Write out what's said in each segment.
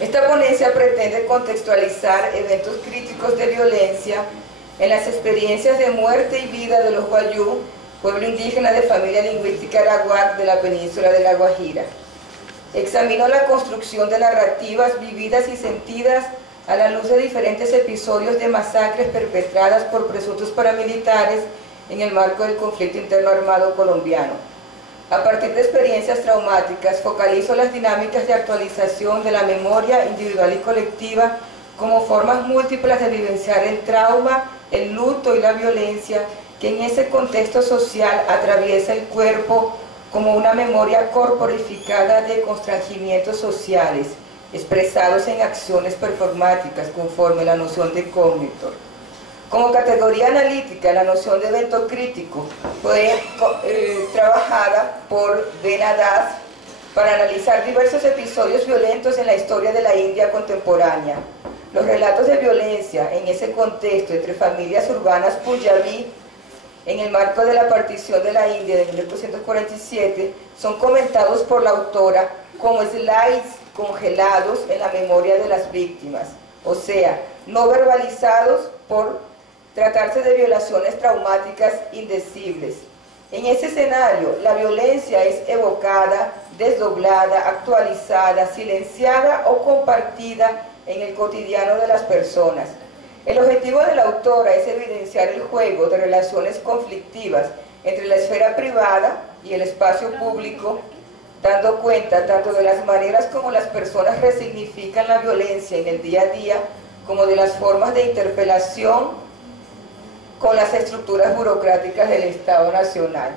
Esta ponencia pretende contextualizar eventos críticos de violencia en las experiencias de muerte y vida de los Wayuu, pueblo indígena de familia lingüística arawak de la península de La Guajira. Examinó la construcción de narrativas vividas y sentidas a la luz de diferentes episodios de masacres perpetradas por presuntos paramilitares en el marco del conflicto interno armado colombiano. A partir de experiencias traumáticas, focalizó las dinámicas de actualización de la memoria individual y colectiva como formas múltiples de vivenciar el trauma, el luto y la violencia que en ese contexto social atraviesa el cuerpo como una memoria corporificada de constrangimientos sociales, expresados en acciones performáticas conforme la noción de cognitor. Como categoría analítica, la noción de evento crítico fue trabajada por Ben Haddad para analizar diversos episodios violentos en la historia de la India contemporánea. Los relatos de violencia en ese contexto entre familias urbanas punjabí en el marco de la partición de la India de 1847 son comentados por la autora como slides congelados en la memoria de las víctimas, o sea, no verbalizados por tratarse de violaciones traumáticas indecibles. En ese escenario, la violencia es evocada, desdoblada, actualizada, silenciada o compartida en el cotidiano de las personas. El objetivo de la autora es evidenciar el juego de relaciones conflictivas entre la esfera privada y el espacio público, dando cuenta tanto de las maneras como las personas resignifican la violencia en el día a día, como de las formas de interpelación con las estructuras burocráticas del Estado Nacional.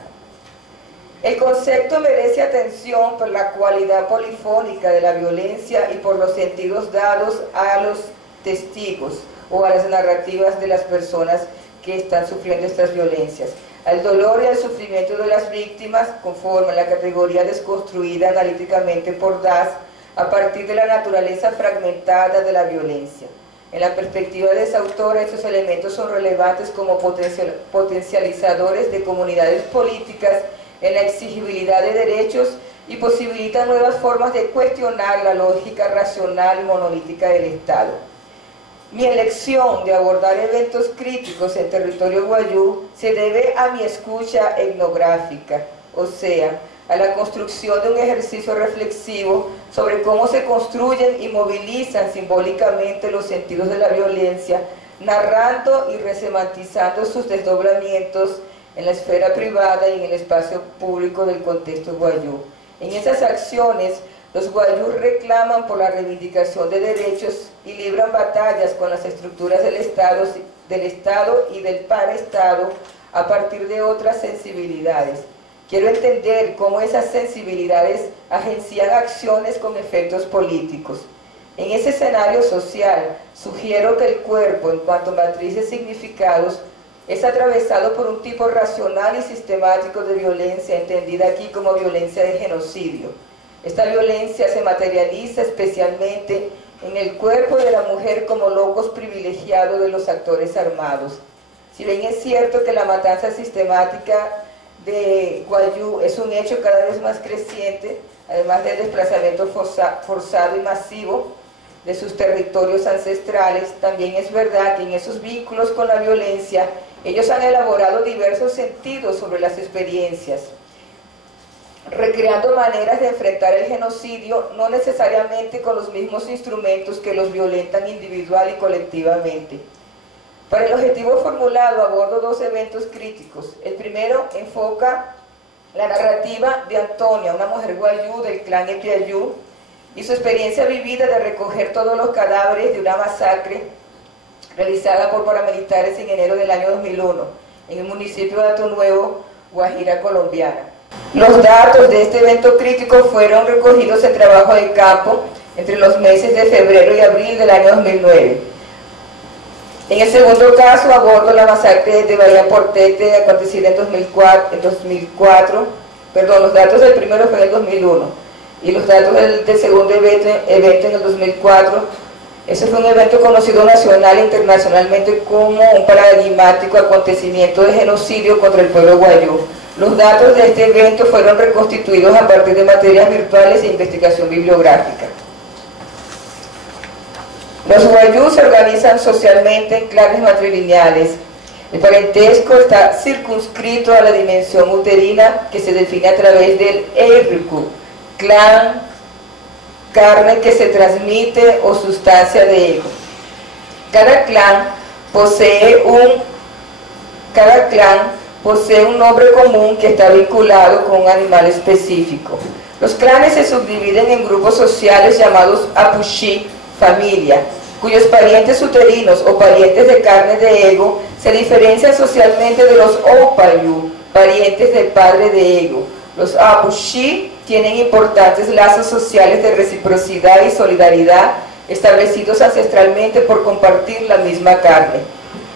El concepto merece atención por la cualidad polifónica de la violencia y por los sentidos dados a los testigos o a las narrativas de las personas que están sufriendo estas violencias, al dolor y al sufrimiento de las víctimas conforme a la categoría desconstruida analíticamente por Das a partir de la naturaleza fragmentada de la violencia. En la perspectiva de esa autora, estos elementos son relevantes como potencializadores de comunidades políticas en la exigibilidad de derechos y posibilitan nuevas formas de cuestionar la lógica racional y monolítica del Estado. Mi elección de abordar eventos críticos en territorio Wayuu se debe a mi escucha etnográfica, o sea, a la construcción de un ejercicio reflexivo sobre cómo se construyen y movilizan simbólicamente los sentidos de la violencia, narrando y resemantizando sus desdoblamientos en la esfera privada y en el espacio público del contexto Wayuu. En esas acciones, los Wayuu reclaman por la reivindicación de derechos y libran batallas con las estructuras del Estado y del Panestado a partir de otras sensibilidades. Quiero entender cómo esas sensibilidades agencian acciones con efectos políticos. En ese escenario social, sugiero que el cuerpo, en cuanto a matriz de significados, es atravesado por un tipo racional y sistemático de violencia, entendida aquí como violencia de genocidio. Esta violencia se materializa especialmente en el cuerpo de la mujer como locus privilegiado de los actores armados. Si bien es cierto que la matanza sistemática de Wayuu es un hecho cada vez más creciente, además del desplazamiento forzado y masivo de sus territorios ancestrales, también es verdad que en esos vínculos con la violencia ellos han elaborado diversos sentidos sobre las experiencias, recreando maneras de enfrentar el genocidio, no necesariamente con los mismos instrumentos que los violentan individual y colectivamente. Para el objetivo formulado abordo dos eventos críticos. El primero enfoca la narrativa de Antonia, una mujer Wayuu del clan Epiayú, y su experiencia vivida de recoger todos los cadáveres de una masacre realizada por paramilitares en enero del año 2001 en el municipio de Hato Nuevo, Guajira colombiana. Los datos de este evento crítico fueron recogidos en trabajo de campo entre los meses de febrero y abril del año 2009. En el segundo caso abordo la masacre de Bahía Portete acontecida en 2004, los datos del primero fue en el 2001 y los datos del segundo evento en el 2004. Ese fue un evento conocido nacional e internacionalmente como un paradigmático acontecimiento de genocidio contra el pueblo Wayuu. Los datos de este evento fueron reconstituidos a partir de materias virtuales e investigación bibliográfica. Los guayú se organizan socialmente en clanes matrilineales. El parentesco está circunscrito a la dimensión uterina que se define a través del Eirku, clan, carne que se transmite o sustancia de ego. Cada clan posee un nombre común que está vinculado con un animal específico. Los clanes se subdividen en grupos sociales llamados apushi, familia, cuyos parientes uterinos o parientes de carne de ego se diferencian socialmente de los opayu, parientes del padre de ego. Los apushi tienen importantes lazos sociales de reciprocidad y solidaridad establecidos ancestralmente por compartir la misma carne.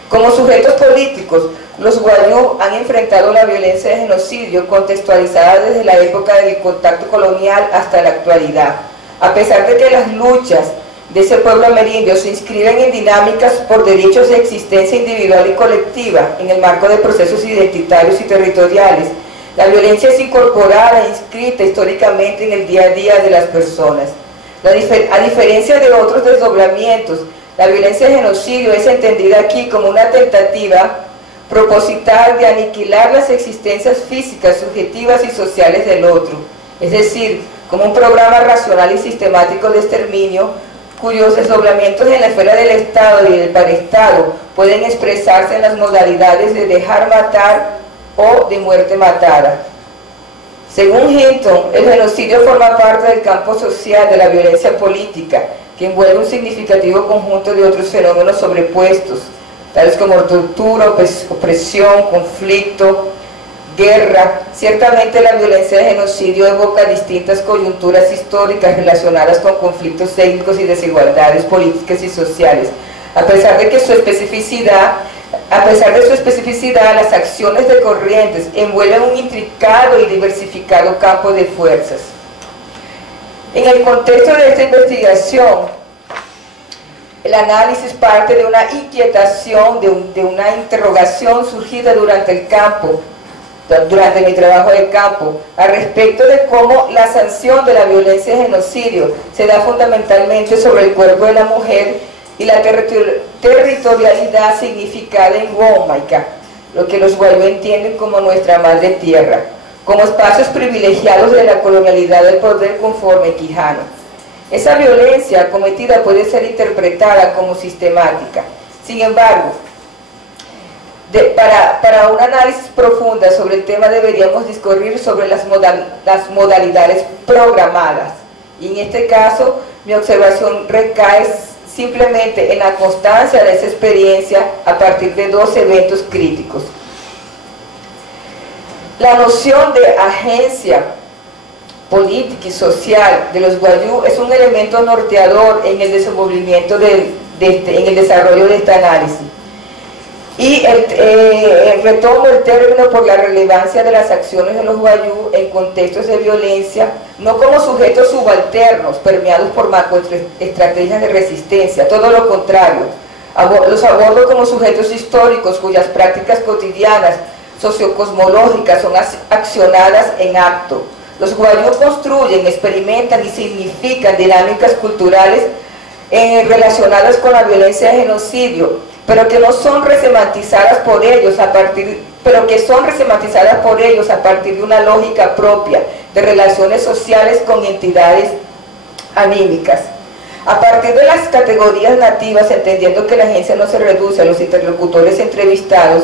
Como sujetos políticos, los guayú han enfrentado la violencia de genocidio contextualizada desde la época del contacto colonial hasta la actualidad. A pesar de que las luchas de ese pueblo amerindio se inscriben en dinámicas por derechos de existencia individual y colectiva en el marco de procesos identitarios y territoriales, la violencia es incorporada e inscrita históricamente en el día a día de las personas. A diferencia de otros desdoblamientos, la violencia de genocidio es entendida aquí como una tentativa proposital de aniquilar las existencias físicas, subjetivas y sociales del otro, es decir, como un programa racional y sistemático de exterminio cuyos desdoblamientos en la esfera del Estado y del parestado pueden expresarse en las modalidades de dejar matar o de muerte matada. Según Hinton, el genocidio forma parte del campo social de la violencia política, que envuelve un significativo conjunto de otros fenómenos sobrepuestos, tales como tortura, opresión, conflicto, guerra. Ciertamente la violencia de genocidio evoca distintas coyunturas históricas relacionadas con conflictos étnicos y desigualdades políticas y sociales. A pesar de su especificidad, las acciones de corrientes envuelven un intricado y diversificado campo de fuerzas. En el contexto de esta investigación, el análisis parte de una inquietación, de una interrogación surgida durante mi trabajo de campo, al respecto de cómo la sanción de la violencia de genocidio se da fundamentalmente sobre el cuerpo de la mujer y la territorialidad significada en Guamaika, lo que los guayú entienden como nuestra madre tierra, como espacios privilegiados de la colonialidad del poder conforme Quijano. Esa violencia cometida puede ser interpretada como sistemática. Sin embargo, para un análisis profundo sobre el tema deberíamos discurrir sobre las modalidades programadas. Y en este caso, mi observación recae simplemente en la constancia de esa experiencia a partir de dos eventos críticos. La noción de agencia política y social de los guayú es un elemento norteador en el desenvolvimiento en el desarrollo de este análisis. Y retomo el término por la relevancia de las acciones de los guayú en contextos de violencia, no como sujetos subalternos permeados por macroestrategias de resistencia, todo lo contrario. Los abordo como sujetos históricos cuyas prácticas cotidianas sociocosmológicas son accionadas en acto. Los guayú construyen, experimentan y significan dinámicas culturales relacionadas con la violencia de genocidio, pero que son resemantizadas por ellos a partir de una lógica propia de relaciones sociales con entidades anímicas. A partir de las categorías nativas, entendiendo que la agencia no se reduce a los interlocutores entrevistados,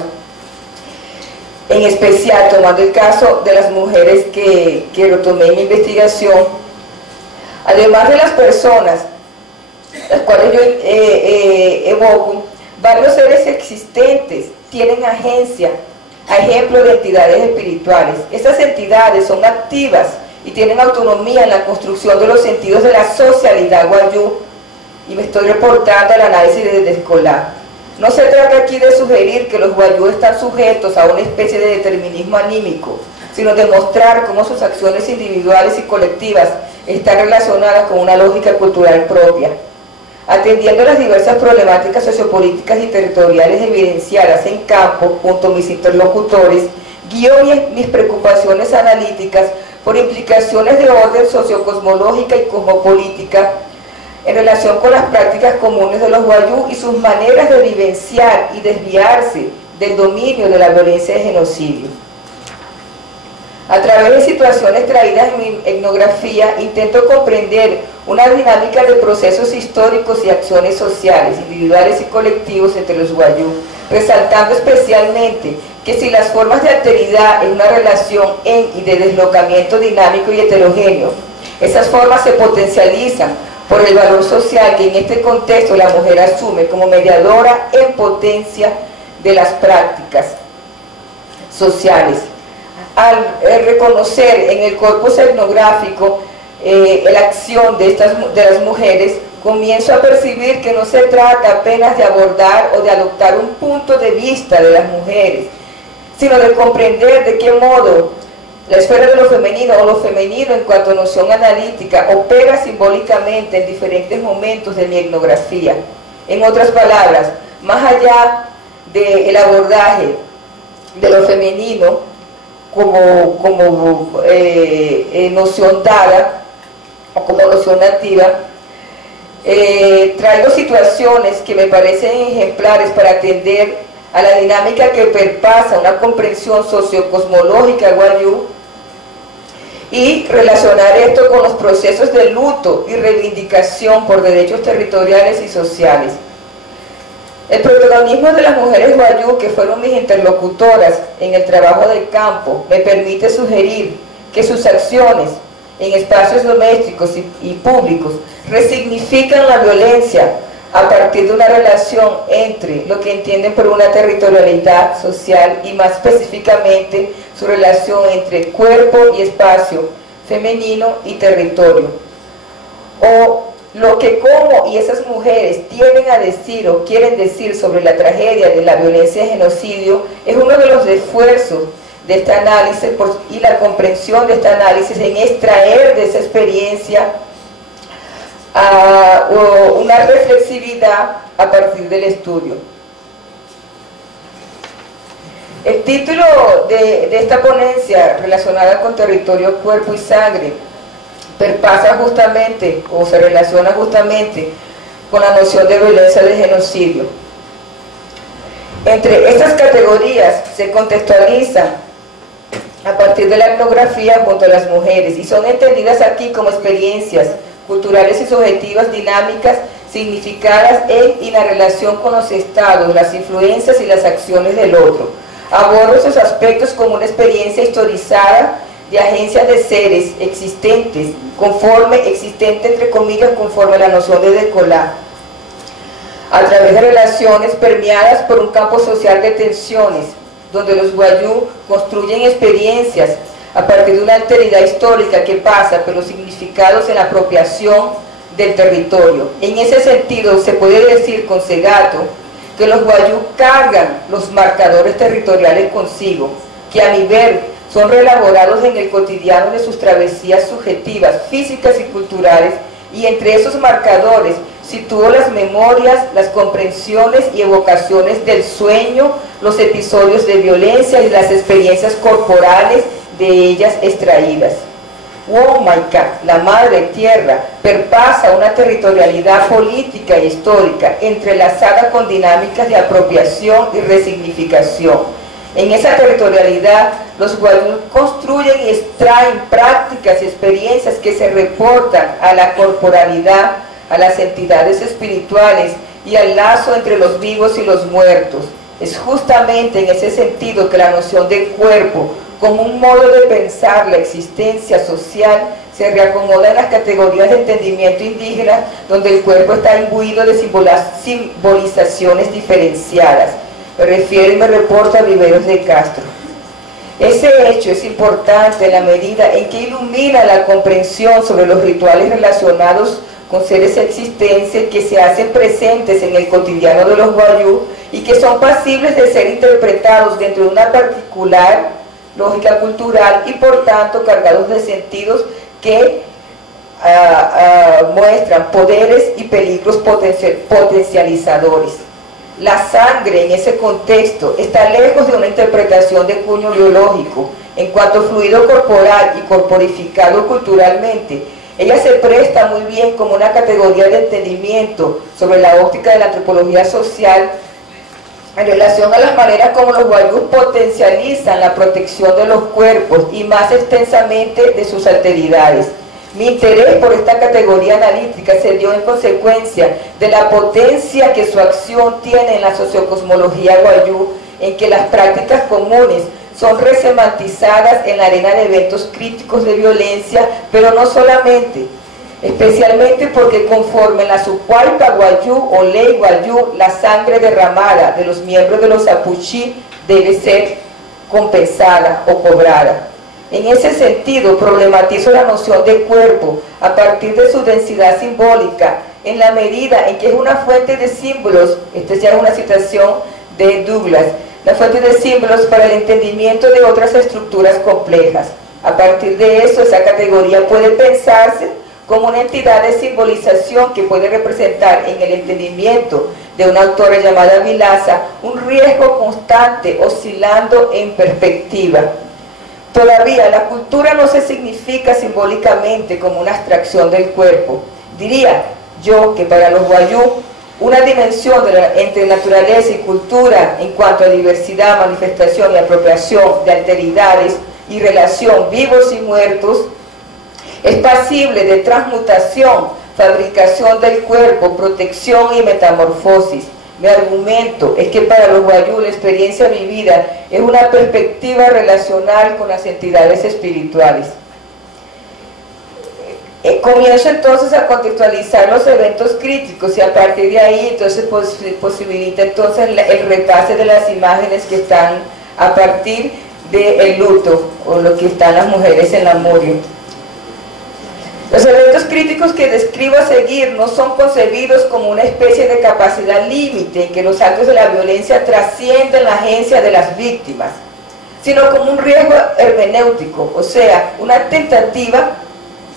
en especial tomando el caso de las mujeres que lo tomé en mi investigación, además de las personas las cuales yo evoco, varios seres existentes tienen agencia, a ejemplo de entidades espirituales. Estas entidades son activas y tienen autonomía en la construcción de los sentidos de la socialidad guayú, y me estoy reportando al análisis de Descolá. No se trata aquí de sugerir que los guayú están sujetos a una especie de determinismo anímico, sino de mostrar cómo sus acciones individuales y colectivas están relacionadas con una lógica cultural propia. Atendiendo las diversas problemáticas sociopolíticas y territoriales evidenciadas en campo junto a mis interlocutores, guío mis preocupaciones analíticas por implicaciones de orden sociocosmológica y cosmopolítica en relación con las prácticas comunes de los wayuu y sus maneras de vivenciar y desviarse del dominio de la violencia de genocidio. A través de situaciones traídas en mi etnografía, intento comprender una dinámica de procesos históricos y acciones sociales, individuales y colectivos entre los wayuu, resaltando especialmente que si las formas de alteridad en una relación y de deslocamiento dinámico y heterogéneo, esas formas se potencializan por el valor social que en este contexto la mujer asume como mediadora en potencia de las prácticas sociales. Al reconocer en el corpus etnográfico la acción de las mujeres, comienzo a percibir que no se trata apenas de abordar o de adoptar un punto de vista de las mujeres, sino de comprender de qué modo la esfera de lo femenino o lo femenino en cuanto a noción analítica opera simbólicamente en diferentes momentos de mi etnografía. En otras palabras, más allá del abordaje de lo femenino como noción dada o como noción nativa, traigo situaciones que me parecen ejemplares para atender a la dinámica que perpasa una comprensión sociocosmológica wayuu y relacionar esto con los procesos de luto y reivindicación por derechos territoriales y sociales. El protagonismo de las mujeres wayuu, que fueron mis interlocutoras en el trabajo del campo, me permite sugerir que sus acciones en espacios domésticos y públicos resignifican la violencia a partir de una relación entre lo que entienden por una territorialidad social y más específicamente su relación entre cuerpo y espacio femenino y territorio. O lo que como y esas mujeres tienden a decir o quieren decir sobre la tragedia de la violencia de genocidio es uno de los esfuerzos de este análisis y la comprensión de este análisis en extraer de esa experiencia una reflexividad a partir del estudio. El título de esta ponencia relacionada con territorio, cuerpo y sangre perpasa justamente o se relaciona justamente con la noción de violencia de genocidio. Entre estas categorías se contextualizan a partir de la etnografía junto a las mujeres y son entendidas aquí como experiencias culturales y subjetivas dinámicas significadas en y la relación con los estados, las influencias y las acciones del otro. Abordo esos aspectos como una experiencia historizada de agencias de seres existentes, existente entre comillas, conforme a la noción de Descola, a través de relaciones permeadas por un campo social de tensiones, donde los wayuu construyen experiencias a partir de una alteridad histórica que pasa por los significados en la apropiación del territorio. En ese sentido, se puede decir con cegato que los wayuu cargan los marcadores territoriales consigo, que a mi ver son reelaborados en el cotidiano de sus travesías subjetivas, físicas y culturales, y entre esos marcadores sitúo las memorias, las comprensiones y evocaciones del sueño, los episodios de violencia y las experiencias corporales de ellas extraídas. Womaika, la madre tierra, perpasa una territorialidad política y histórica entrelazada con dinámicas de apropiación y resignificación. En esa territorialidad, los wayuu construyen y extraen prácticas y experiencias que se reportan a la corporalidad, a las entidades espirituales y al lazo entre los vivos y los muertos. Es justamente en ese sentido que la noción de cuerpo, como un modo de pensar la existencia social, se reacomoda en las categorías de entendimiento indígena, donde el cuerpo está imbuido de simbolizaciones diferenciadas. Me refiero y me reporta Viveros de Castro. Ese hecho es importante en la medida en que ilumina la comprensión sobre los rituales relacionados con seres existentes que se hacen presentes en el cotidiano de los wayuu y que son pasibles de ser interpretados dentro de una particular lógica cultural y por tanto cargados de sentidos que muestran poderes y peligros potencializadores. La sangre en ese contexto está lejos de una interpretación de cuño biológico, en cuanto fluido corporal y corporificado culturalmente. Ella se presta muy bien como una categoría de entendimiento sobre la óptica de la antropología social en relación a las maneras como los guayús potencializan la protección de los cuerpos y más extensamente de sus alteridades. Mi interés por esta categoría analítica se dio en consecuencia de la potencia que su acción tiene en la sociocosmología guayú, en que las prácticas comunes son resemantizadas en la arena de eventos críticos de violencia, pero no solamente, especialmente porque conforme la Sucuaipa guayú o ley guayú, la sangre derramada de los miembros de los apuchí debe ser compensada o cobrada. En ese sentido, problematizo la noción de cuerpo a partir de su densidad simbólica, en la medida en que es una fuente de símbolos. Esta ya es una citación de Douglas, la fuente de símbolos para el entendimiento de otras estructuras complejas. A partir de eso, esa categoría puede pensarse como una entidad de simbolización que puede representar en el entendimiento de una autora llamada Vilaza un riesgo constante oscilando en perspectiva. Todavía la cultura no se significa simbólicamente como una abstracción del cuerpo. Diría yo que para los guayú una dimensión entre naturaleza y cultura en cuanto a diversidad, manifestación y apropiación de alteridades y relación vivos y muertos es pasible de transmutación, fabricación del cuerpo, protección y metamorfosis. Mi argumento es que para los guayú la experiencia vivida es una perspectiva relacional con las entidades espirituales. Comienzo entonces a contextualizar los eventos críticos y a partir de ahí entonces posibilita entonces el repase de las imágenes que están a partir del luto o lo que están las mujeres en la moria. Los eventos críticos que describo a seguir no son concebidos como una especie de capacidad límite en que los actos de la violencia trascienden la agencia de las víctimas, sino como un riesgo hermenéutico, o sea, una tentativa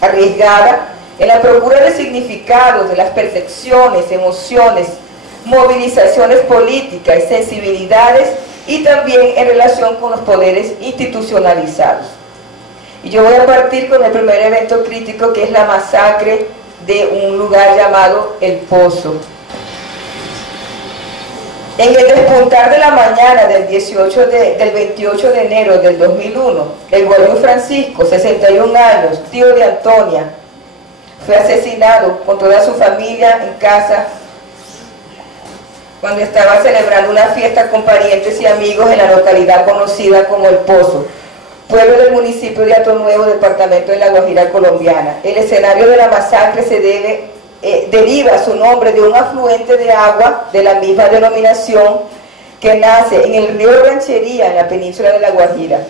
arriesgada en la procura de significados de las percepciones, emociones, movilizaciones políticas y sensibilidades y también en relación con los poderes institucionalizados. Y yo voy a partir con el primer evento crítico, que es la masacre de un lugar llamado El Pozo. En el despuntar de la mañana del 28 de enero del 2001, el guayú Francisco, 61 años, tío de Antonia, fue asesinado con toda su familia en casa cuando estaba celebrando una fiesta con parientes y amigos en la localidad conocida como El Pozo, pueblo del municipio de Atonuevo, departamento de La Guajira colombiana. El escenario de la masacre deriva su nombre de un afluente de agua de la misma denominación que nace en el río Ranchería, en la península de La Guajira.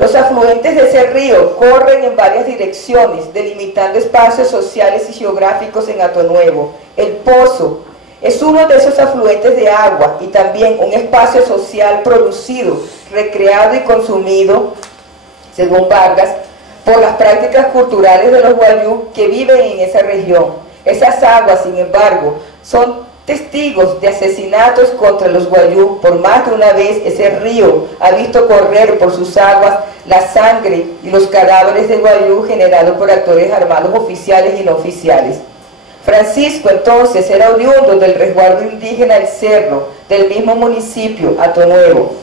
Los afluentes de ese río corren en varias direcciones, delimitando espacios sociales y geográficos en Atonuevo. El Pozo es uno de esos afluentes de agua y también un espacio social producido, recreado y consumido, según Vargas, por las prácticas culturales de los guayú que viven en esa región. Esas aguas, sin embargo, son testigos de asesinatos contra los guayú. Por más de una vez ese río ha visto correr por sus aguas la sangre y los cadáveres de guayú generados por actores armados oficiales y no oficiales. Francisco entonces era oriundo del resguardo indígena El Cerro, del mismo municipio, Atonuevo.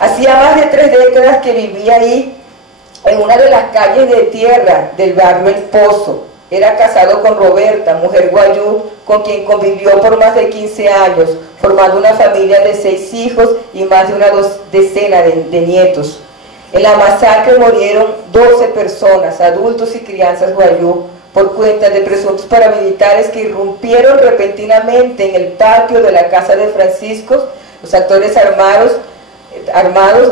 Hacía más de 3 décadas que vivía ahí, en una de las calles de tierra del barrio El Pozo. Era casado con Roberta, mujer guayú, con quien convivió por más de 15 años, formando una familia de 6 hijos y más de una decena de nietos. En la masacre murieron 12 personas, adultos y crianzas guayú, por cuenta de presuntos paramilitares que irrumpieron repentinamente en el patio de la casa de Francisco. Los actores armados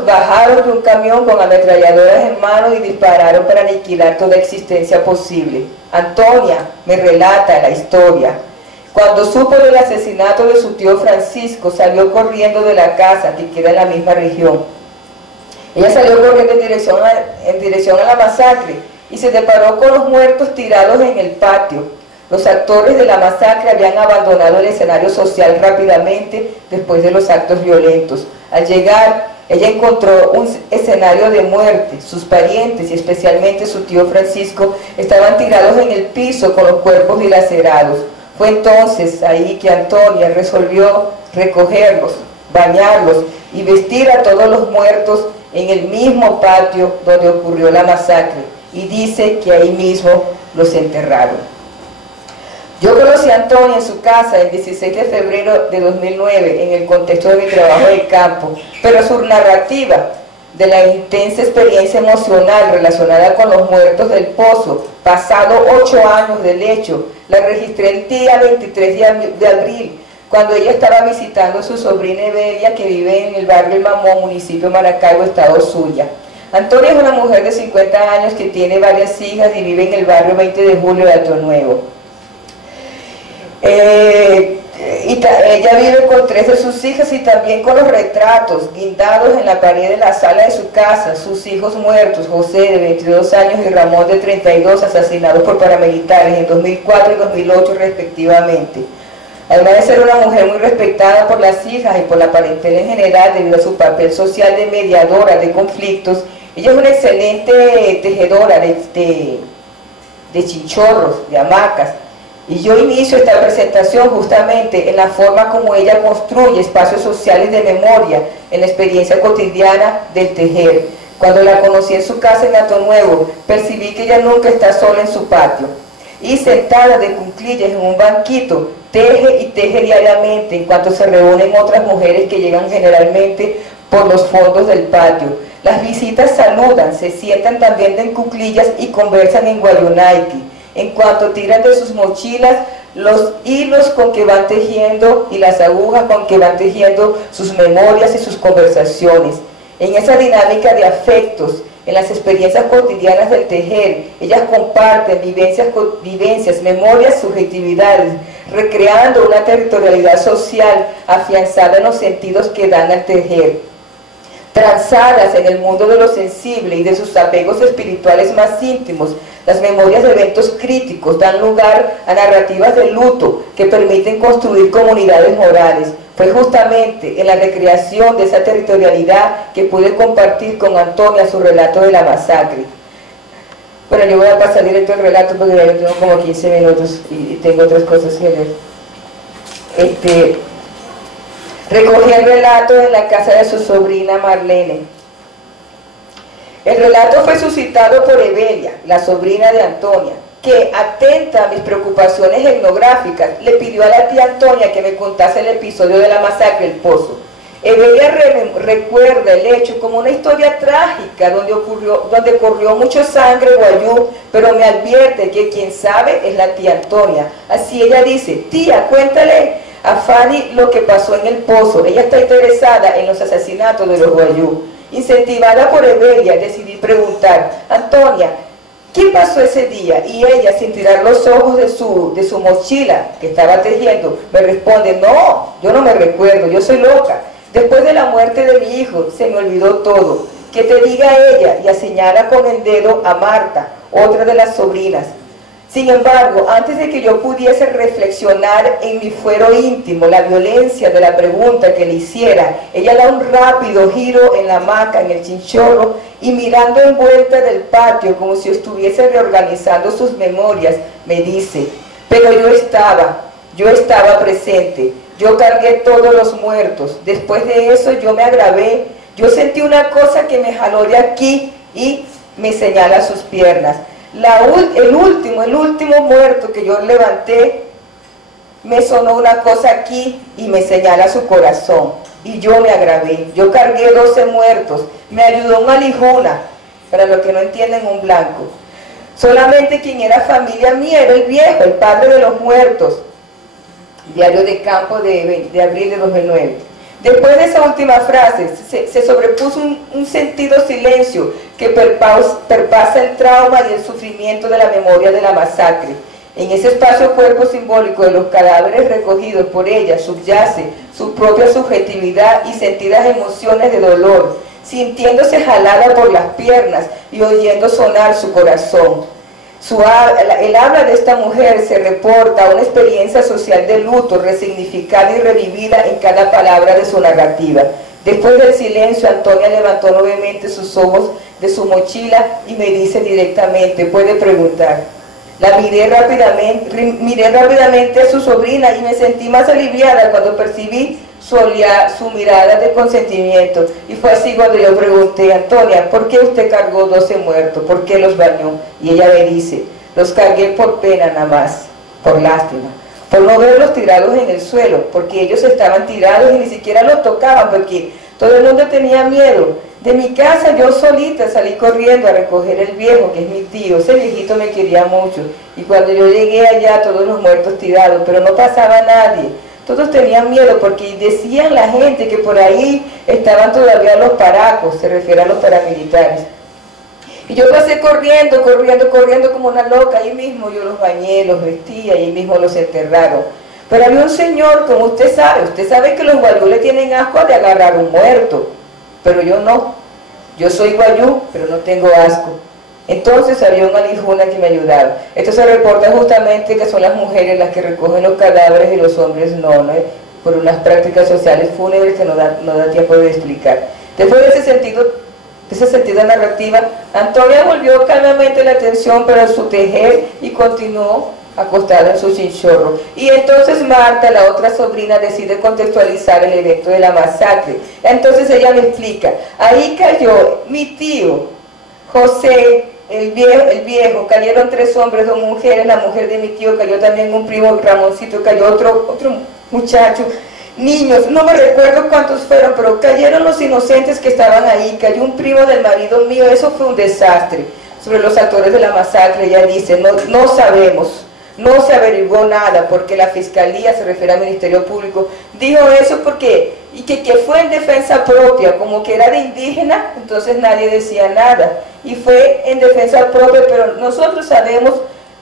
bajaron de un camión con ametralladoras en mano y dispararon para aniquilar toda existencia posible. Antonia me relata la historia. Cuando supo del asesinato de su tío Francisco, salió corriendo de la casa que queda en la misma región. Ella salió corriendo en dirección a la masacre y se deparó con los muertos tirados en el patio. Los actores de la masacre habían abandonado el escenario social rápidamente después de los actos violentos. Al llegar, Ella encontró un escenario de muerte. Sus parientes, y especialmente su tío Francisco, estaban tirados en el piso con los cuerpos dilacerados. Fue entonces ahí que Antonia resolvió recogerlos, bañarlos y vestir a todos los muertos en el mismo patio donde ocurrió la masacre, y dice que ahí mismo los enterraron. Yo conocí a Antonia en su casa el 16 de febrero de 2009 en el contexto de mi trabajo de campo, pero su narrativa de la intensa experiencia emocional relacionada con los muertos del Pozo, pasado 8 años del hecho, la registré el día 23 de abril, cuando ella estaba visitando a su sobrina Evelia, que vive en el barrio El Mamón, municipio de Maracaibo, estado Zulia. Antonia es una mujer de 50 años que tiene varias hijas y vive en el barrio 20 de Julio de Alto Nuevo. Ella vive con 3 de sus hijas y también con los retratos guindados en la pared de la sala de su casa, sus hijos muertos, José de 22 años y Ramón de 32, asesinados por paramilitares en 2004 y 2008 respectivamente. Además de ser una mujer muy respetada por las hijas y por la parentela en general debido a su papel social de mediadora de conflictos, ella es una excelente tejedora de chinchorros, de hamacas. Y yo inicio esta presentación justamente en la forma como ella construye espacios sociales de memoria en la experiencia cotidiana del tejer. Cuando la conocí en su casa en Alto Nuevo, percibí que ella nunca está sola en su patio. Y sentada de cuclillas en un banquito, teje y teje diariamente en cuanto se reúnen otras mujeres que llegan generalmente por los fondos del patio. Las visitas saludan, se sientan también en cuclillas y conversan en guayunaiki. En cuanto tiran de sus mochilas los hilos con que van tejiendo y las agujas con que van tejiendo sus memorias y sus conversaciones. En esa dinámica de afectos, en las experiencias cotidianas del tejer, ellas comparten vivencias, memorias, subjetividades, recreando una territorialidad social afianzada en los sentidos que dan al tejer. Transadas en el mundo de lo sensible y de sus apegos espirituales más íntimos, las memorias de eventos críticos dan lugar a narrativas de luto que permiten construir comunidades morales. Fue justamente en la recreación de esa territorialidad que pude compartir con Antonia su relato de la masacre. Bueno, yo voy a pasar directo al relato porque ya tengo como 15 minutos y tengo otras cosas que ver. Recogí el relato en la casa de su sobrina Marlene. El relato fue suscitado por Evelia, la sobrina de Antonia, que, atenta a mis preocupaciones etnográficas, le pidió a la tía Antonia que me contase el episodio de la masacre del Pozo. Evelia recuerda el hecho como una historia trágica donde corrió mucho sangre guayú, pero me advierte que quien sabe es la tía Antonia. Así ella dice: tía, cuéntale a Fanny lo que pasó en el Pozo. Ella está interesada en los asesinatos de los guayú. Incentivada por Evelia, decidí preguntar: Antonia, ¿qué pasó ese día? Y ella, sin tirar los ojos de su mochila que estaba tejiendo, me responde: no, yo no me recuerdo, yo soy loca. Después de la muerte de mi hijo, se me olvidó todo. Que te diga ella, y señala con el dedo a Marta, otra de las sobrinas. Sin embargo, antes de que yo pudiese reflexionar en mi fuero íntimo la violencia de la pregunta que le hiciera, ella da un rápido giro en la hamaca, en el chinchorro, y mirando en vuelta del patio como si estuviese reorganizando sus memorias, me dice: pero yo estaba presente, yo cargué todos los muertos, después de eso yo me agravé, yo sentí una cosa que me jaló de aquí y me señala sus piernas. El último muerto que yo levanté, me sonó una cosa aquí y me señala su corazón. Y yo me agravé, yo cargué 12 muertos, me ayudó una lijuna, para los que no entienden, un blanco. Solamente quien era familia mía era el viejo, el padre de los muertos. Diario de Campo de abril de 2009. Después de esa última frase, se sobrepuso un sentido silencio que perpasa el trauma y el sufrimiento de la memoria de la masacre. En ese espacio cuerpo simbólico de los cadáveres recogidos por ella subyace su propia subjetividad y sentidas emociones de dolor, sintiéndose jalada por las piernas y oyendo sonar su corazón. El habla de esta mujer se reporta a una experiencia social de luto resignificada y revivida en cada palabra de su narrativa. Después del silencio, Antonia levantó nuevamente sus ojos de su mochila y me dice directamente, puede preguntar. Miré rápidamente a su sobrina y me sentí más aliviada cuando percibí su mirada de consentimiento. Y fue así cuando yo pregunté, Antonia, ¿por qué usted cargó 12 muertos? ¿Por qué los bañó? Y ella me dice, los cargué por pena nada más, por lástima, por no verlos tirados en el suelo, porque ellos estaban tirados y ni siquiera los tocaban, porque todo el mundo tenía miedo. De mi casa yo solita salí corriendo a recoger el viejo, que es mi tío. Ese viejito me quería mucho. Y cuando yo llegué allá, todos los muertos tirados, pero no pasaba nadie. Todos tenían miedo porque decían la gente que por ahí estaban todavía los paracos, se refiere a los paramilitares. Y yo pasé corriendo como una loca. Ahí mismo yo los bañé, los vestí, ahí mismo los enterraron. Pero había un señor, como usted sabe que los guayú le tienen asco de agarrar un muerto. Pero yo no, yo soy guayú, pero no tengo asco. Entonces había una alijuna que me ayudaba. Esto se reporta justamente que son las mujeres las que recogen los cadáveres y los hombres no, por unas prácticas sociales fúnebres que no da tiempo de explicar. Después de ese sentido narrativa, Antonia volvió calmamente la atención para su tejer y continuó acostada en su chinchorro. Y entonces Marta, la otra sobrina, decide contextualizar el evento de la masacre. Entonces ella me explica, ahí cayó mi tío, José, el viejo, cayeron 3 hombres, 2 mujeres, la mujer de mi tío, cayó también un primo, Ramoncito, cayó otro muchacho, niños, no me recuerdo cuántos fueron, pero cayeron los inocentes que estaban ahí, cayó un primo del marido mío, eso fue un desastre. Sobre los actores de la masacre, ella dice, no sabemos. No se averiguó nada porque la Fiscalía, se refiere al Ministerio Público, dijo eso porque, y que fue en defensa propia, como que era de indígena, entonces nadie decía nada. Y fue en defensa propia, pero nosotros sabemos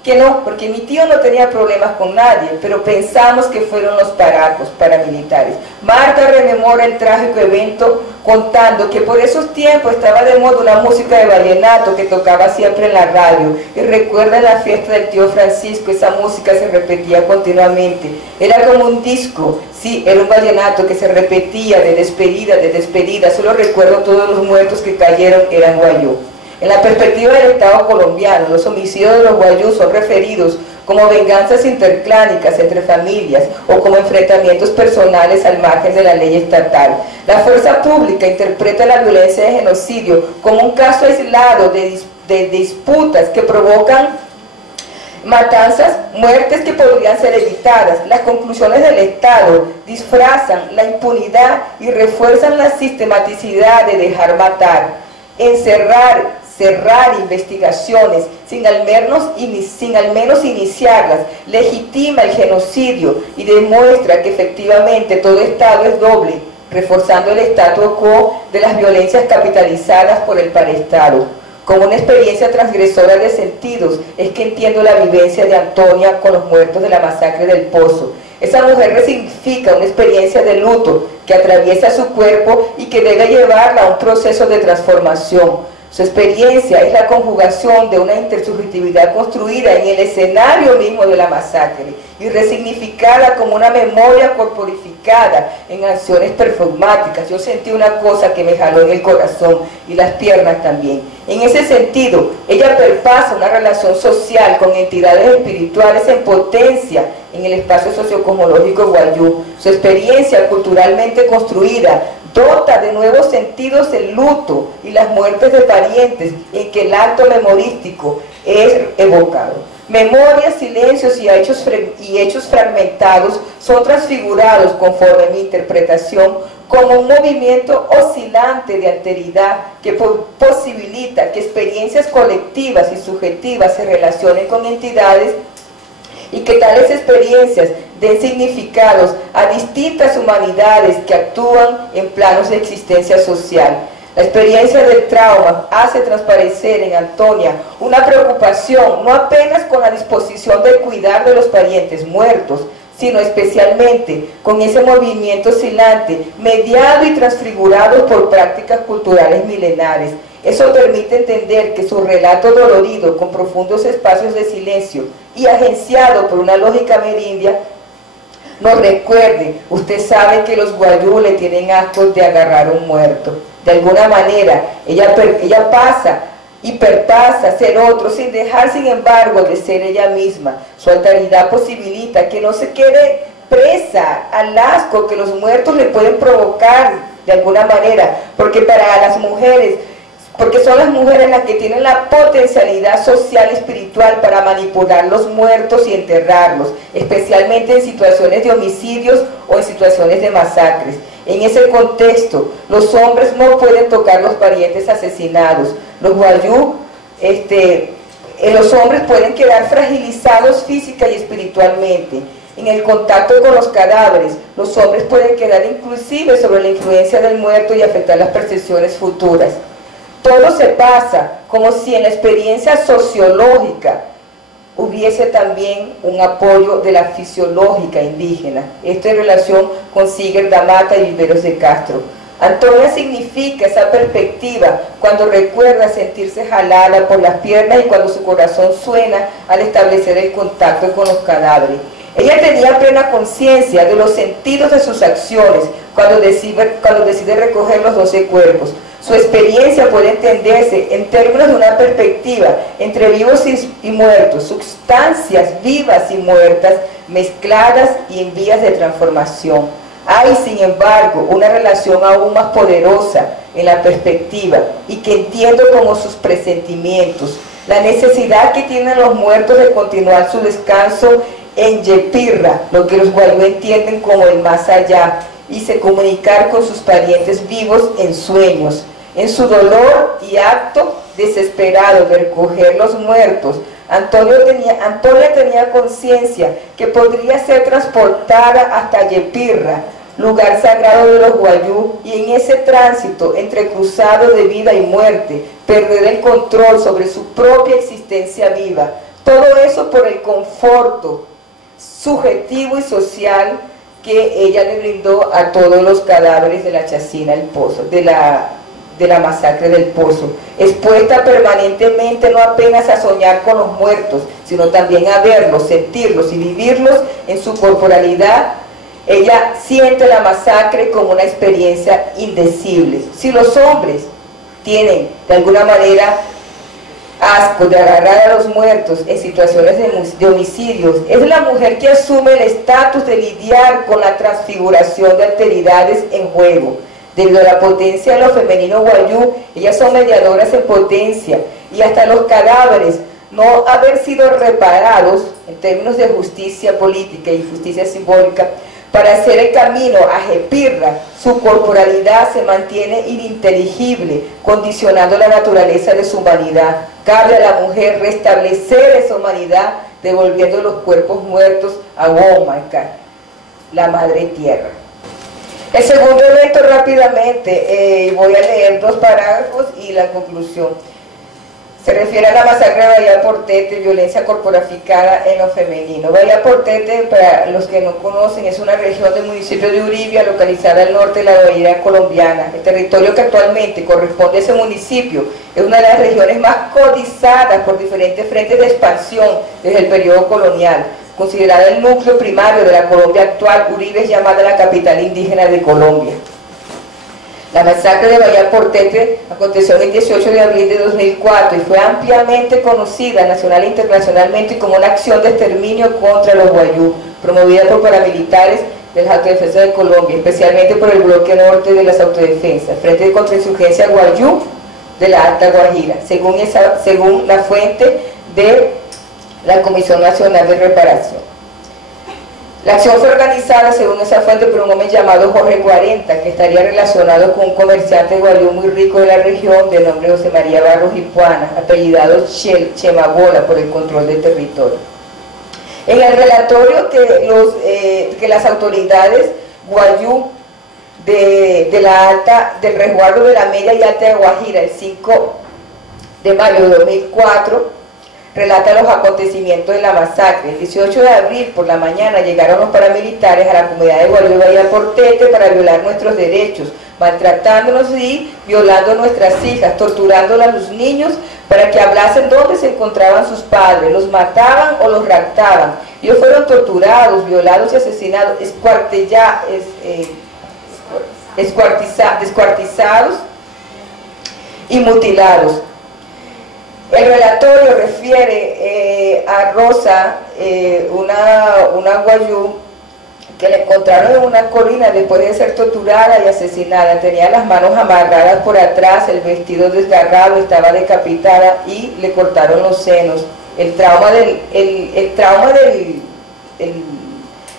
que no, porque mi tío no tenía problemas con nadie, pero pensamos que fueron los paracos, paramilitares. Marta rememora el trágico evento contando que por esos tiempos estaba de moda una música de vallenato que tocaba siempre en la radio, y recuerda la fiesta del tío Francisco, esa música se repetía continuamente, era como un disco, sí, era un vallenato que se repetía de despedida, solo recuerdo todos los muertos que cayeron eran guayú. En la perspectiva del Estado colombiano, los homicidios de los guayús son referidos como venganzas interclánicas entre familias o como enfrentamientos personales al margen de la ley estatal. La fuerza pública interpreta la violencia de genocidio como un caso aislado de disputas que provocan matanzas, muertes que podrían ser evitadas. Las conclusiones del Estado disfrazan la impunidad y refuerzan la sistematicidad de dejar matar, cerrar investigaciones sin al menos iniciarlas, legitima el genocidio y demuestra que efectivamente todo Estado es doble, reforzando el statu quo de las violencias capitalizadas por el paraestado. Como una experiencia transgresora de sentidos es que entiendo la vivencia de Antonia con los muertos de la masacre del Pozo. Esa mujer resignifica una experiencia de luto que atraviesa su cuerpo y que debe llevarla a un proceso de transformación. Su experiencia es la conjugación de una intersubjetividad construida en el escenario mismo de la masacre y resignificada como una memoria corporificada en acciones performáticas. Yo sentí una cosa que me jaló en el corazón y las piernas también. En ese sentido, ella perpasa una relación social con entidades espirituales en potencia en el espacio sociocosmológico guayú. Su experiencia culturalmente construida dota de nuevos sentidos el luto y las muertes de parientes en que el acto memorístico es evocado. Memorias, silencios y hechos fragmentados son transfigurados conforme mi interpretación como un movimiento oscilante de alteridad que posibilita que experiencias colectivas y subjetivas se relacionen con entidades y que tales experiencias den significados a distintas humanidades que actúan en planos de existencia social. La experiencia del trauma hace transparecer en Antonia una preocupación no apenas con la disposición de cuidar de los parientes muertos, sino especialmente con ese movimiento oscilante, mediado y transfigurado por prácticas culturales milenares. Eso permite entender que su relato dolorido, con profundos espacios de silencio y agenciado por una lógica amerindia, No recuerde, usted sabe que los guayú le tienen asco de agarrar a un muerto. De alguna manera, ella pasa y perpasa a ser otro sin dejar, sin embargo, de ser ella misma. Su alteridad posibilita que no se quede presa al asco que los muertos le pueden provocar de alguna manera, porque para las mujeres, porque son las mujeres las que tienen la potencialidad social y espiritual para manipular los muertos y enterrarlos, especialmente en situaciones de homicidios o en situaciones de masacres. En ese contexto, los hombres no pueden tocar los parientes asesinados. Los guayú, los hombres pueden quedar fragilizados física y espiritualmente. En el contacto con los cadáveres, los hombres pueden quedar inclusive sobre la influencia del muerto y afectar las percepciones futuras. Todo se pasa como si en la experiencia sociológica hubiese también un apoyo de la fisiológica indígena. Esto en relación con Siger Damata y Viveros de Castro. Antonia significa esa perspectiva cuando recuerda sentirse jalada por las piernas y cuando su corazón suena al establecer el contacto con los cadáveres. Ella tenía plena conciencia de los sentidos de sus acciones cuando decide recoger los 12 cuerpos. Su experiencia puede entenderse en términos de una perspectiva entre vivos y muertos, sustancias vivas y muertas, mezcladas y en vías de transformación. Hay, sin embargo, una relación aún más poderosa en la perspectiva y que entiendo como sus presentimientos, la necesidad que tienen los muertos de continuar su descanso en Yepirra, lo que los guayú entienden como el más allá, y se comunicar con sus parientes vivos en sueños. En su dolor y acto desesperado de recoger los muertos, Antonia tenía conciencia que podría ser transportada hasta Yepirra, lugar sagrado de los guayú, y en ese tránsito entrecruzado de vida y muerte, perder el control sobre su propia existencia viva. Todo eso por el conforto subjetivo y social que ella le brindó a todos los cadáveres de la chacina del Pozo, de la masacre del Pozo, expuesta permanentemente no apenas a soñar con los muertos, sino también a verlos, sentirlos y vivirlos en su corporalidad. Ella siente la masacre como una experiencia indecible. Si los hombres tienen de alguna manera asco de agarrar a los muertos en situaciones de homicidios, es la mujer que asume el estatus de lidiar con la transfiguración de alteridades en juego. Debido a la potencia de lo femenino guayú, ellas son mediadoras en potencia, y hasta los cadáveres no haber sido reparados en términos de justicia política y justicia simbólica, para hacer el camino a Jepirra, su corporalidad se mantiene ininteligible, condicionando la naturaleza de su humanidad. Cabe a la mujer restablecer esa humanidad, devolviendo los cuerpos muertos a Womaca, la madre tierra. El segundo evento, rápidamente, voy a leer 2 parágrafos y la conclusión. Se refiere a la masacre de Bahía Portete, violencia corporificada en lo femenino. Bahía Portete, para los que no conocen, es una región del municipio de Uribia, localizada al norte de la Guajira colombiana. El territorio que actualmente corresponde a ese municipio es una de las regiones más codizadas por diferentes frentes de expansión desde el periodo colonial. Considerada el núcleo primario de la Colombia actual, Uribe es llamada la capital indígena de Colombia. La masacre de Bahía Portete aconteció el 18 de abril de 2004 y fue ampliamente conocida nacional e internacionalmente como una acción de exterminio contra los guayú, promovida por paramilitares de las autodefensas de Colombia, especialmente por el bloque norte de las autodefensas, Frente de Contrainsurgencia Guayú de la Alta Guajira, según la fuente de la Comisión Nacional de Reparación. La acción fue organizada, según esa fuente, por un hombre llamado Jorge 40, que estaría relacionado con un comerciante guayú muy rico de la región, de nombre José María Barros Hipuana, apellidado Chemagola, por el control del territorio. En el relatorio que las autoridades guayú del resguardo de la Media y Alta de Guajira, el 5 de mayo de 2004, relata los acontecimientos de la masacre. El 18 de abril por la mañana llegaron los paramilitares a la comunidad de Guayú de Bahía Portete para violar nuestros derechos, maltratándonos y violando a nuestras hijas, torturando a los niños para que hablasen dónde se encontraban sus padres, los mataban o los raptaban. Ellos fueron torturados, violados y asesinados, descuartizados y mutilados. El relatorio refiere a Rosa, una guayú, que la encontraron en una colina después de ser torturada y asesinada. Tenía las manos amarradas por atrás, el vestido desgarrado, estaba decapitada y le cortaron los senos.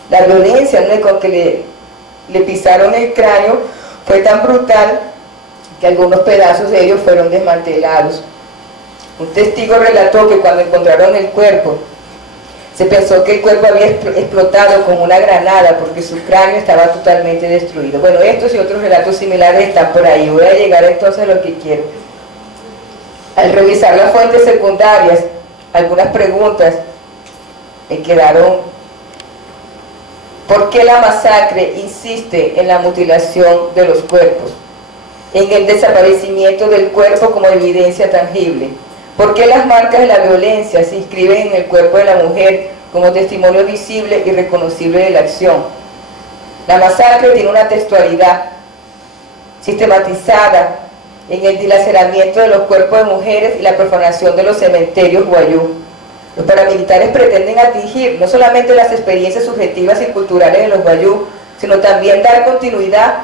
La violencia, ¿no?, con que le pisaron el cráneo fue tan brutal que algunos pedazos de ellos fueron desmantelados. Un testigo relató que cuando encontraron el cuerpo, se pensó que el cuerpo había explotado con una granada porque su cráneo estaba totalmente destruido. Bueno, estos y otros relatos similares están por ahí. Voy a llegar entonces a lo que quiero. Al revisar las fuentes secundarias, algunas preguntas me quedaron. ¿Por qué la masacre insiste en la mutilación de los cuerpos? En el desaparecimiento del cuerpo como evidencia tangible. ¿Por qué las marcas de la violencia se inscriben en el cuerpo de la mujer como testimonio visible y reconocible de la acción? La masacre tiene una textualidad sistematizada en el dilaceramiento de los cuerpos de mujeres y la profanación de los cementerios guayú. Los paramilitares pretenden atingir no solamente las experiencias subjetivas y culturales de los guayú, sino también dar continuidad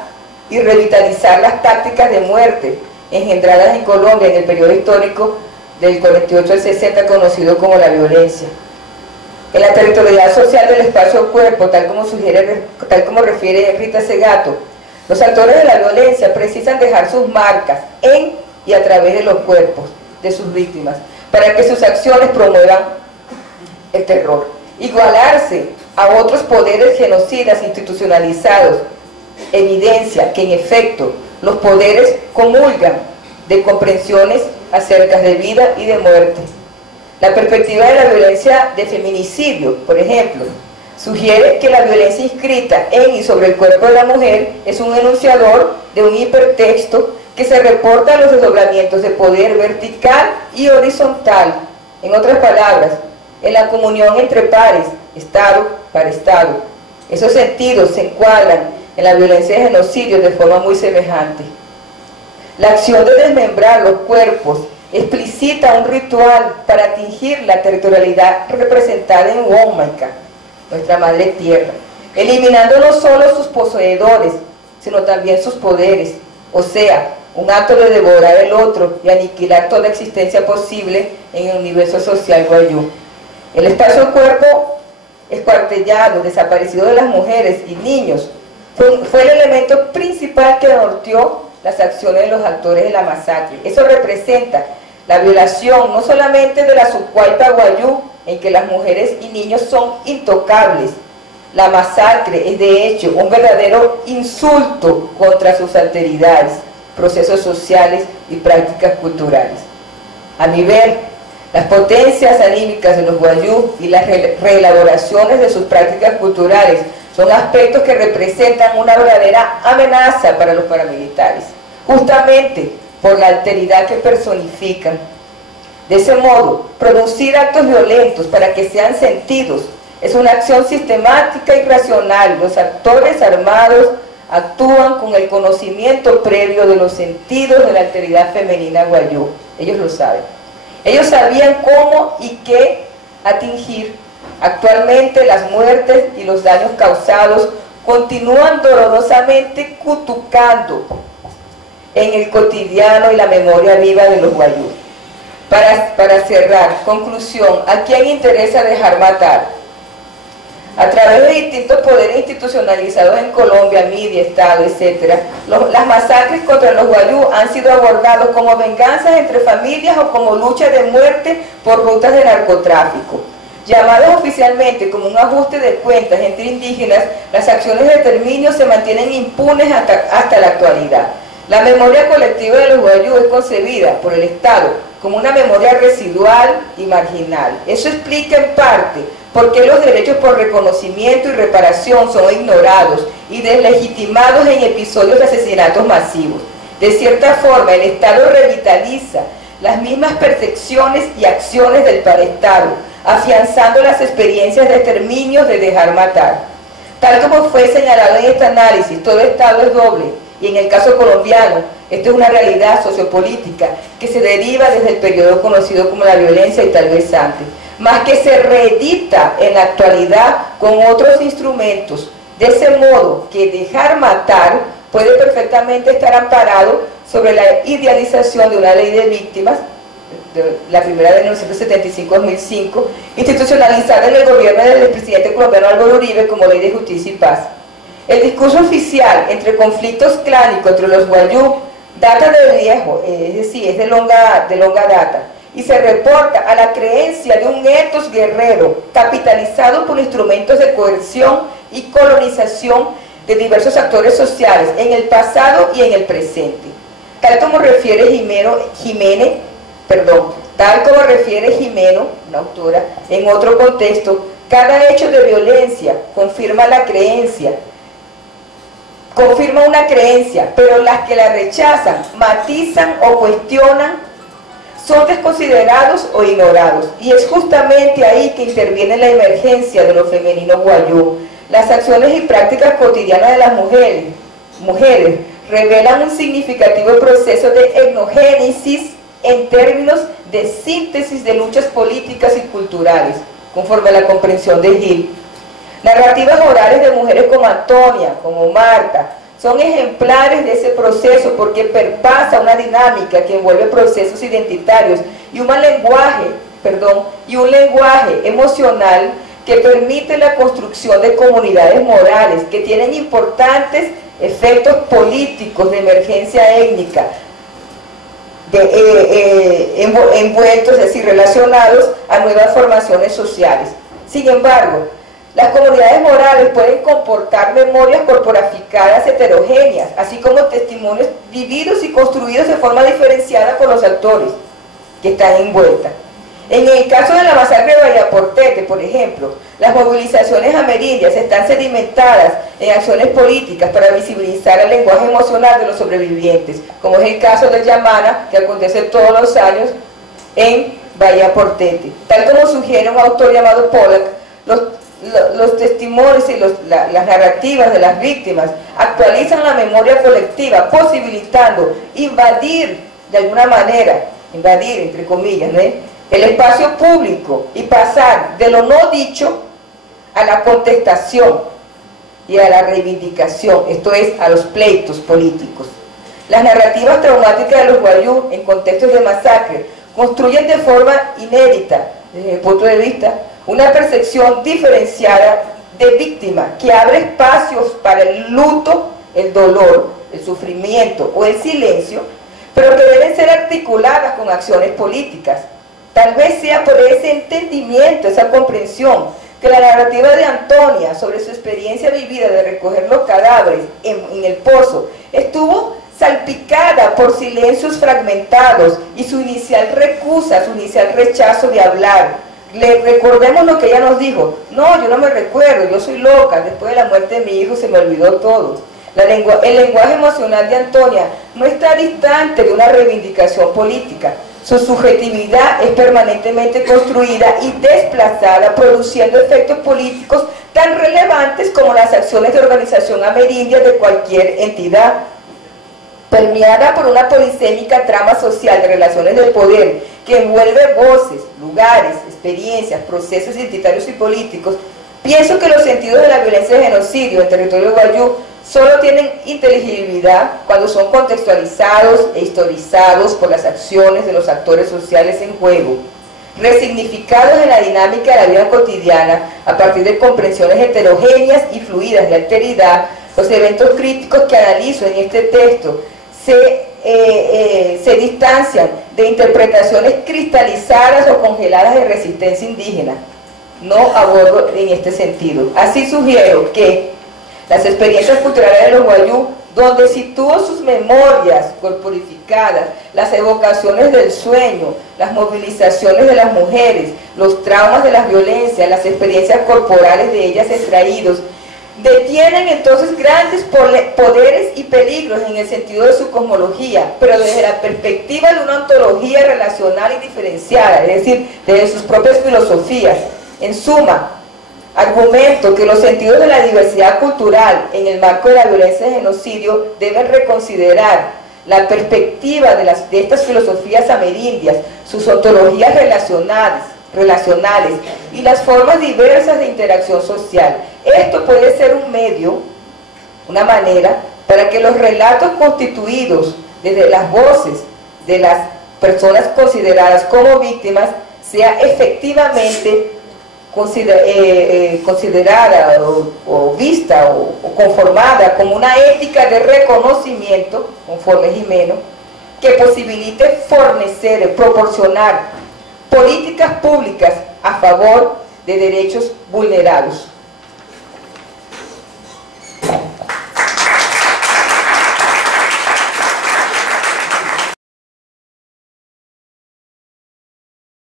y revitalizar las tácticas de muerte engendradas en Colombia en el periodo histórico del 48 al 60, conocido como la violencia. En la territorialidad social del espacio-cuerpo, tal como refiere Rita Segato, los actores de la violencia precisan dejar sus marcas en y a través de los cuerpos de sus víctimas, para que sus acciones promuevan el terror. Igualarse a otros poderes genocidas institucionalizados evidencia que en efecto los poderes comulgan de comprensiones acerca de vida y de muerte. La perspectiva de la violencia de feminicidio, por ejemplo, sugiere que la violencia inscrita en y sobre el cuerpo de la mujer es un enunciador de un hipertexto que se reporta a los desdoblamientos de poder vertical y horizontal. En otras palabras, en la comunión entre pares, Estado para Estado. Esos sentidos se encuadran en la violencia de genocidio de forma muy semejante. La acción de desmembrar los cuerpos explicita un ritual para tingir la territorialidad representada en Huamaca, nuestra madre tierra, eliminando no solo sus poseedores, sino también sus poderes, o sea, un acto de devorar el otro y aniquilar toda existencia posible en el universo social guayú. El espacio-cuerpo escuartellado, desaparecido de las mujeres y niños, fue el elemento principal que norteó las acciones de los actores de la masacre. Eso representa la violación no solamente de la subcuaipa guayú, en que las mujeres y niños son intocables. La masacre es de hecho un verdadero insulto contra sus alteridades, procesos sociales y prácticas culturales. A mi ver, las potencias anímicas de los guayú y las reelaboraciones de sus prácticas culturales son aspectos que representan una verdadera amenaza para los paramilitares, justamente por la alteridad que personifican. De ese modo, producir actos violentos para que sean sentidos es una acción sistemática y racional. Los actores armados actúan con el conocimiento previo de los sentidos de la alteridad femenina guayú. Ellos lo saben. Ellos sabían cómo y qué atingir. Actualmente las muertes y los daños causados continúan dolorosamente cutucando en el cotidiano y la memoria viva de los guayú. Para cerrar, conclusión, ¿a quién interesa dejar matar? A través de distintos poderes institucionalizados en Colombia, media, Estado, etc., las masacres contra los guayú han sido abordados como venganzas entre familias o como lucha de muerte por rutas de narcotráfico. Llamados oficialmente como un ajuste de cuentas entre indígenas, las acciones de exterminio se mantienen impunes hasta la actualidad. La memoria colectiva de los guayú es concebida por el Estado como una memoria residual y marginal. Eso explica en parte por qué los derechos por reconocimiento y reparación son ignorados y deslegitimados en episodios de asesinatos masivos. De cierta forma, el Estado revitaliza las mismas percepciones y acciones del Estado, afianzando las experiencias de exterminio de dejar matar. Tal como fue señalado en este análisis, todo Estado es doble, y en el caso colombiano, esto es una realidad sociopolítica que se deriva desde el periodo conocido como la violencia y tal vez antes, más que se reedita en la actualidad con otros instrumentos, de ese modo que dejar matar puede perfectamente estar amparado sobre la idealización de una ley de víctimas, la primera de 1975-2005, institucionalizada en el gobierno del expresidente colombiano Álvaro Uribe como Ley de Justicia y Paz. El discurso oficial entre conflictos clánicos entre los guayú data de viejo, es decir, es de longa data, y se reporta a la creencia de un etos guerrero capitalizado por instrumentos de coerción y colonización de diversos actores sociales en el pasado y en el presente. Tal como refiere Jimeno, una autora, en otro contexto, cada hecho de violencia confirma una creencia, pero las que la rechazan, matizan o cuestionan son desconsiderados o ignorados. Y es justamente ahí que interviene la emergencia de lo femenino guayú. Las acciones y prácticas cotidianas de las mujeres revelan un significativo proceso de etnogénesis en términos de síntesis de luchas políticas y culturales, conforme a la comprensión de Gil. Narrativas orales de mujeres como Antonia, como Marta, son ejemplares de ese proceso porque perpasa una dinámica que envuelve procesos identitarios y un lenguaje emocional que permite la construcción de comunidades morales que tienen importantes efectos políticos de emergencia étnica, envueltos, es decir, relacionados a nuevas formaciones sociales. Sin embargo, las comunidades morales pueden comportar memorias corporificadas heterogéneas, así como testimonios vividos y construidos de forma diferenciada por los actores que están envueltas. En el caso de la masacre de Vallaportete, por ejemplo, las movilizaciones amerindias están sedimentadas en acciones políticas para visibilizar el lenguaje emocional de los sobrevivientes, como es el caso de Yamana, que acontece todos los años en Vallaportete. Tal como sugiere un autor llamado Pollack, los testimonios y las narrativas de las víctimas actualizan la memoria colectiva, posibilitando invadir, de alguna manera, invadir entre comillas, ¿no?, el espacio público y pasar de lo no dicho a la contestación y a la reivindicación, esto es, a los pleitos políticos. Las narrativas traumáticas de los guayú en contextos de masacre construyen de forma inédita, desde mi punto de vista, una percepción diferenciada de víctima que abre espacios para el luto, el dolor, el sufrimiento o el silencio, pero que deben ser articuladas con acciones políticas. Tal vez sea por ese entendimiento, esa comprensión, que la narrativa de Antonia sobre su experiencia vivida de recoger los cadáveres en el pozo estuvo salpicada por silencios fragmentados y su inicial recusa, su inicial rechazo de hablar. Recordemos lo que ella nos dijo: no, yo no me recuerdo, yo soy loca, después de la muerte de mi hijo se me olvidó todo. El lenguaje emocional de Antonia no está distante de una reivindicación política. Su subjetividad es permanentemente construida y desplazada, produciendo efectos políticos tan relevantes como las acciones de organización amerindia de cualquier entidad. Permeada por una polisémica trama social de relaciones del poder que envuelve voces, lugares, experiencias, procesos identitarios y políticos, pienso que los sentidos de la violencia de genocidio en territorio guayú solo tienen inteligibilidad cuando son contextualizados e historizados por las acciones de los actores sociales en juego, resignificados en la dinámica de la vida cotidiana a partir de comprensiones heterogéneas y fluidas de alteridad. Los eventos críticos que analizo en este texto se distancian de interpretaciones cristalizadas o congeladas de resistencia indígena. No abordo en este sentido. Así sugiero que las experiencias culturales de los guayú, donde sitúo sus memorias corporificadas, las evocaciones del sueño, las movilizaciones de las mujeres, los traumas de las violencias, las experiencias corporales de ellas extraídos, Detienen entonces grandes poderes y peligros en el sentido de su cosmología, pero desde la perspectiva de una ontología relacional y diferenciada, es decir, desde sus propias filosofías. En suma, argumento que los sentidos de la diversidad cultural en el marco de la violencia de genocidio deben reconsiderar la perspectiva de estas filosofías amerindias, sus ontologías relacionales y las formas diversas de interacción social. Esto puede ser un medio, una manera, para que los relatos constituidos desde las voces de las personas consideradas como víctimas sea efectivamente considerada o vista o conformada como una ética de reconocimiento, conforme Gimeno, que posibilite fornecer, proporcionar políticas públicas a favor de derechos vulnerados.